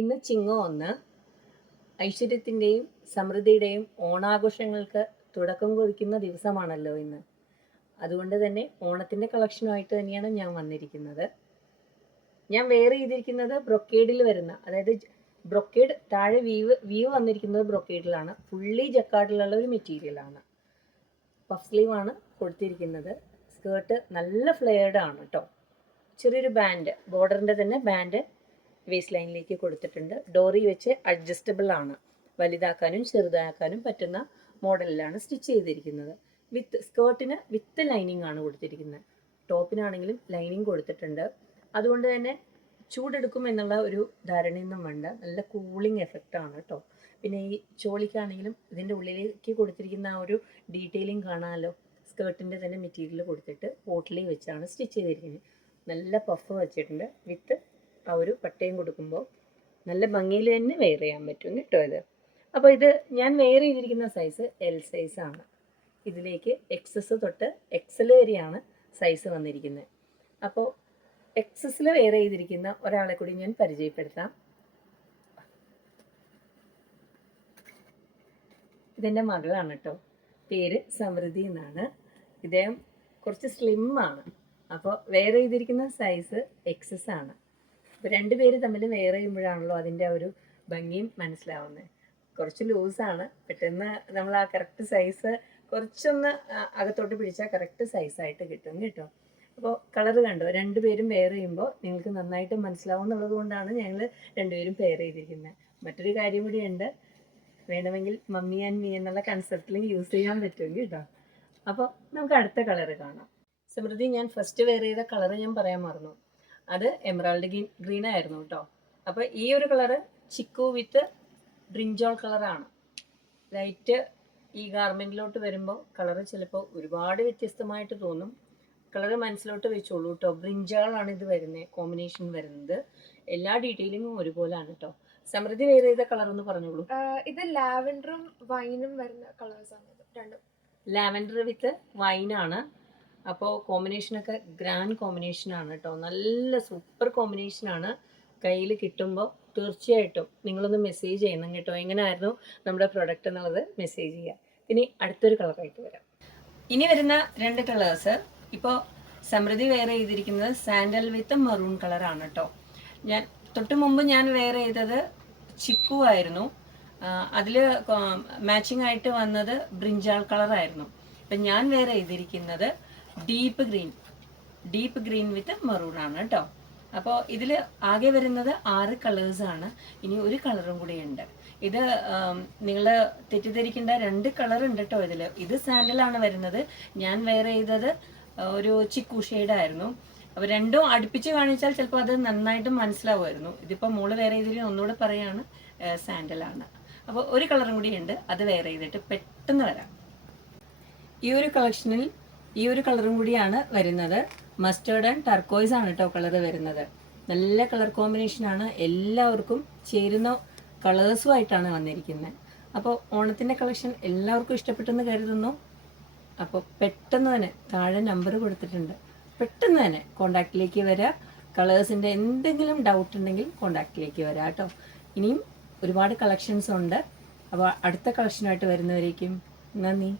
ഇന്ന് ചിങ്ങം 1 ഐശ്വര്യത്തിൻ്റെയും സമൃദ്ധിയുടെയും ഓണാഘോഷങ്ങൾക്ക് തുടക്കം കുറിക്കുന്ന ദിവസമാണല്ലോ ഇന്ന്. അതുകൊണ്ട് തന്നെ ഓണത്തിൻ്റെ കളക്ഷനുമായിട്ട് തന്നെയാണ് ഞാൻ വന്നിരിക്കുന്നത്. ഞാൻ വെയർ ചെയ്തിരിക്കുന്നത് ബ്രൊക്കേഡിൽ വരുന്ന, അതായത് ബ്രൊക്കേഡ് താഴെ വീവ് വന്നിരിക്കുന്നത് ബ്രൊക്കേഡിലാണ്. ഫുള്ളി ജക്കാർഡിലുള്ള ഒരു മെറ്റീരിയലാണ്. പഫ് സ്ലീവ് ആണ് കൊടുത്തിരിക്കുന്നത്. സ്കേർട്ട് നല്ല ഫ്ലെയർഡ് ആണ് കേട്ടോ. ചെറിയൊരു ബാൻഡ്, ബോർഡറിൻ്റെ തന്നെ ബാൻഡ് വേസ്റ്റ് ലൈനിലേക്ക് കൊടുത്തിട്ടുണ്ട്. ഡോറി വെച്ച് അഡ്ജസ്റ്റബിൾ ആണ്. വലുതാക്കാനും ചെറുതാക്കാനും പറ്റുന്ന മോഡലിലാണ് സ്റ്റിച്ച് ചെയ്തിരിക്കുന്നത്. സ്കേർട്ടിന് വിത്ത് ലൈനിങ് ആണ് കൊടുത്തിരിക്കുന്നത്. ടോപ്പിനാണെങ്കിലും ലൈനിങ് കൊടുത്തിട്ടുണ്ട്. അതുകൊണ്ട് തന്നെ ചൂടെടുക്കും എന്നുള്ള ഒരു ധാരണയൊന്നും വേണ്ട. നല്ല കൂളിംഗ് എഫക്റ്റ് ആണ് കേട്ടോ. പിന്നെ ഈ ചോളിക്കാണെങ്കിലും ഇതിൻ്റെ ഉള്ളിലേക്ക് കൊടുത്തിരിക്കുന്ന ആ ഒരു ഡീറ്റെയിലിംഗ് കാണാമല്ലോ. സ്കേർട്ടിൻ്റെ തന്നെ മെറ്റീരിയൽ കൊടുത്തിട്ട് പോട്ട്ലി വെച്ചാണ് സ്റ്റിച്ച് ചെയ്തിരിക്കുന്നത്. നല്ല പഫ് വെച്ചിട്ടുണ്ട്. വിത്ത് ആ ഒരു പട്ടയും കൊടുക്കുമ്പോൾ നല്ല ഭംഗിയിൽ തന്നെ വെയർ ചെയ്യാൻ പറ്റും കേട്ടോ ഇത്. അപ്പോൾ ഇത് ഞാൻ വെയർ ചെയ്തിരിക്കുന്ന സൈസ് എൽ സൈസാണ്. ഇതിലേക്ക് എക്സസ് തൊട്ട് എക്സൽ വരെയാണ് സൈസ് വന്നിരിക്കുന്നത്. അപ്പോൾ എക്സസിൽ വെയർ ചെയ്തിരിക്കുന്ന ഒരാളെ കൂടി ഞാൻ പരിചയപ്പെടുത്താം. ഇതെൻ്റെ മകളാണ് കേട്ടോ. പേര് സമൃദ്ധി എന്നാണ്. ഇദ്ദേഹം കുറച്ച് സ്ലിം ആണ്. അപ്പോൾ വെയർ ചെയ്തിരിക്കുന്ന സൈസ് എക്സസ് ആണ്. അപ്പോൾ രണ്ടുപേര് തമ്മിൽ വെയർ ചെയ്യുമ്പോഴാണല്ലോ അതിൻ്റെ ഒരു ഭംഗിയും മനസ്സിലാവുന്നത്. കുറച്ച് ലൂസാണ്. പെട്ടെന്ന് നമ്മൾ ആ കറക്റ്റ് സൈസ് കുറച്ചൊന്ന് അകത്തോട്ട് പിടിച്ചാൽ കറക്റ്റ് സൈസായിട്ട് കിട്ടും കേട്ടോ. അപ്പോൾ കളർ കണ്ടോ, രണ്ടുപേരും വെയർ ചെയ്യുമ്പോൾ നിങ്ങൾക്ക് നന്നായിട്ട് മനസ്സിലാവും എന്നുള്ളത് കൊണ്ടാണ് ഞങ്ങൾ രണ്ടുപേരും പെയർ ചെയ്തിരിക്കുന്നത്. മറ്റൊരു കാര്യം കൂടിയുണ്ട്, വേണമെങ്കിൽ മമ്മി ആൻഡ് മീ എന്നുള്ള കൺസെപ്റ്റിൽ യൂസ് ചെയ്യാൻ പറ്റും കേട്ടോ. അപ്പോൾ നമുക്ക് അടുത്ത കളർ കാണാം. സമൃദ്ധി, ഞാൻ ഫസ്റ്റ് വെയർ ചെയ്ത കളർ ഞാൻ പറയാൻ മറന്നു. അത് എമറാൾഡ് ഗ്രീൻ ആയിരുന്നു കേട്ടോ. അപ്പോൾ ഈ ഒരു കളറ് ചിക്കു വിത്ത് ബ്രിഞ്ചോൾ കളറാണ്. ലൈറ്റ് ഈ ഗാർമെൻറ്റിലോട്ട് വരുമ്പോൾ കളറ് ചിലപ്പോൾ ഒരുപാട് വ്യത്യസ്തമായിട്ട് തോന്നും. കളറ് മനസ്സിലോട്ട് വെച്ചോളൂ കേട്ടോ. ബ്രിഞ്ചോളാണ് ഇത് വരുന്നത്, കോമ്പിനേഷൻ വരുന്നത്. എല്ലാ ഡീറ്റെയിലിങ്ങും ഒരുപോലെയാണ് കേട്ടോ. സമൃദ്ധി വെയർ ചെയ്ത കളർ ഒന്ന് പറഞ്ഞോളൂ. ഇത് ലാവൻഡറും വൈനും വരുന്ന കളേഴ്സാണ് ഇത് രണ്ടും. ലാവൻഡർ വിത്ത് വൈനാണ്. അപ്പോൾ കോമ്പിനേഷനൊക്കെ ഗ്രാൻഡ് കോമ്പിനേഷനാണ് കേട്ടോ. നല്ല സൂപ്പർ കോമ്പിനേഷനാണ്. കയ്യിൽ കിട്ടുമ്പോൾ തീർച്ചയായിട്ടും നിങ്ങളൊന്ന് മെസ്സേജ് ചെയ്യണം കേട്ടോ. എങ്ങനെയായിരുന്നു നമ്മുടെ പ്രൊഡക്റ്റ് എന്നുള്ളത് മെസ്സേജ് ചെയ്യുക. ഇനി അടുത്തൊരു കളറായിട്ട് വരാം. ഇനി വരുന്ന രണ്ട് കളേഴ്സ്, ഇപ്പോൾ സമൃദ്ധി വെയർ ചെയ്തിരിക്കുന്നത് സാൻഡൽ വിത്ത് മറൂൺ കളറാണ് കേട്ടോ. ഞാൻ തൊട്ട് മുമ്പ് ഞാൻ വെയർ ചെയ്തത് ചിക്കു ആയിരുന്നു. അതിൽ മാച്ചിങ് ആയിട്ട് വന്നത് ബ്രിഞ്ചാൾ കളറായിരുന്നു. ഇപ്പം ഞാൻ വെയർ ചെയ്തിരിക്കുന്നത് ഡീപ്പ് ഗ്രീൻ വിത്ത് മറൂൺ ആണ് കേട്ടോ. അപ്പോൾ ഇതിൽ ആകെ വരുന്നത് 6 കളേഴ്സാണ്. ഇനി ഒരു കളറും കൂടി ഉണ്ട്. ഇത് നിങ്ങൾ തെറ്റിദ്ധരിക്കേണ്ട 2 കളർ ഉണ്ട് കേട്ടോ ഇതിൽ. ഇത് സാൻഡലാണ് വരുന്നത്. ഞാൻ വെയർ ചെയ്തത് ഒരു ചിക്കു ഷെയ്ഡായിരുന്നു. അപ്പോൾ രണ്ടും അടുപ്പിച്ച് കാണിച്ചാൽ ചിലപ്പോൾ അത് നന്നായിട്ട് മനസ്സിലാവുമായിരുന്നു. ഇതിപ്പോൾ മോള് വെയർ ചെയ്തിട്ട് ഒന്നുകൂടെ പറയാണ് സാൻഡലാണ്. അപ്പോൾ ഒരു കളറും കൂടി ഉണ്ട്, അത് വെയർ ചെയ്തിട്ട് പെട്ടെന്ന് വരാം. ഈ ഒരു കളക്ഷനിൽ ഈ ഒരു കളറും കൂടിയാണ് വരുന്നത്. മസ്റ്റേർഡ് ആൻഡ് ടർക്കോയ്സ് ആണ് കേട്ടോ കളർ വരുന്നത്. നല്ല കളർ കോമ്പിനേഷനാണ്. എല്ലാവർക്കും ചേരുന്ന കളേഴ്സുമായിട്ടാണ് വന്നിരിക്കുന്നത്. അപ്പോൾ ഓണത്തിൻ്റെ കളക്ഷൻ എല്ലാവർക്കും ഇഷ്ടപ്പെട്ടെന്ന് കരുതുന്നു. അപ്പോൾ പെട്ടെന്ന് തന്നെ താഴെ നമ്പർ കൊടുത്തിട്ടുണ്ട്. പെട്ടെന്ന് തന്നെ കോണ്ടാക്റ്റിലേക്ക് വരിക. കളേഴ്സിൻ്റെ എന്തെങ്കിലും ഡൗട്ട് ഉണ്ടെങ്കിൽ കോണ്ടാക്റ്റിലേക്ക് വരാം കേട്ടോ. ഇനിയും ഒരുപാട് കളക്ഷൻസ് ഉണ്ട്. അപ്പോൾ അടുത്ത കളക്ഷനായിട്ട് വരുന്നവരേക്കും നന്ദി.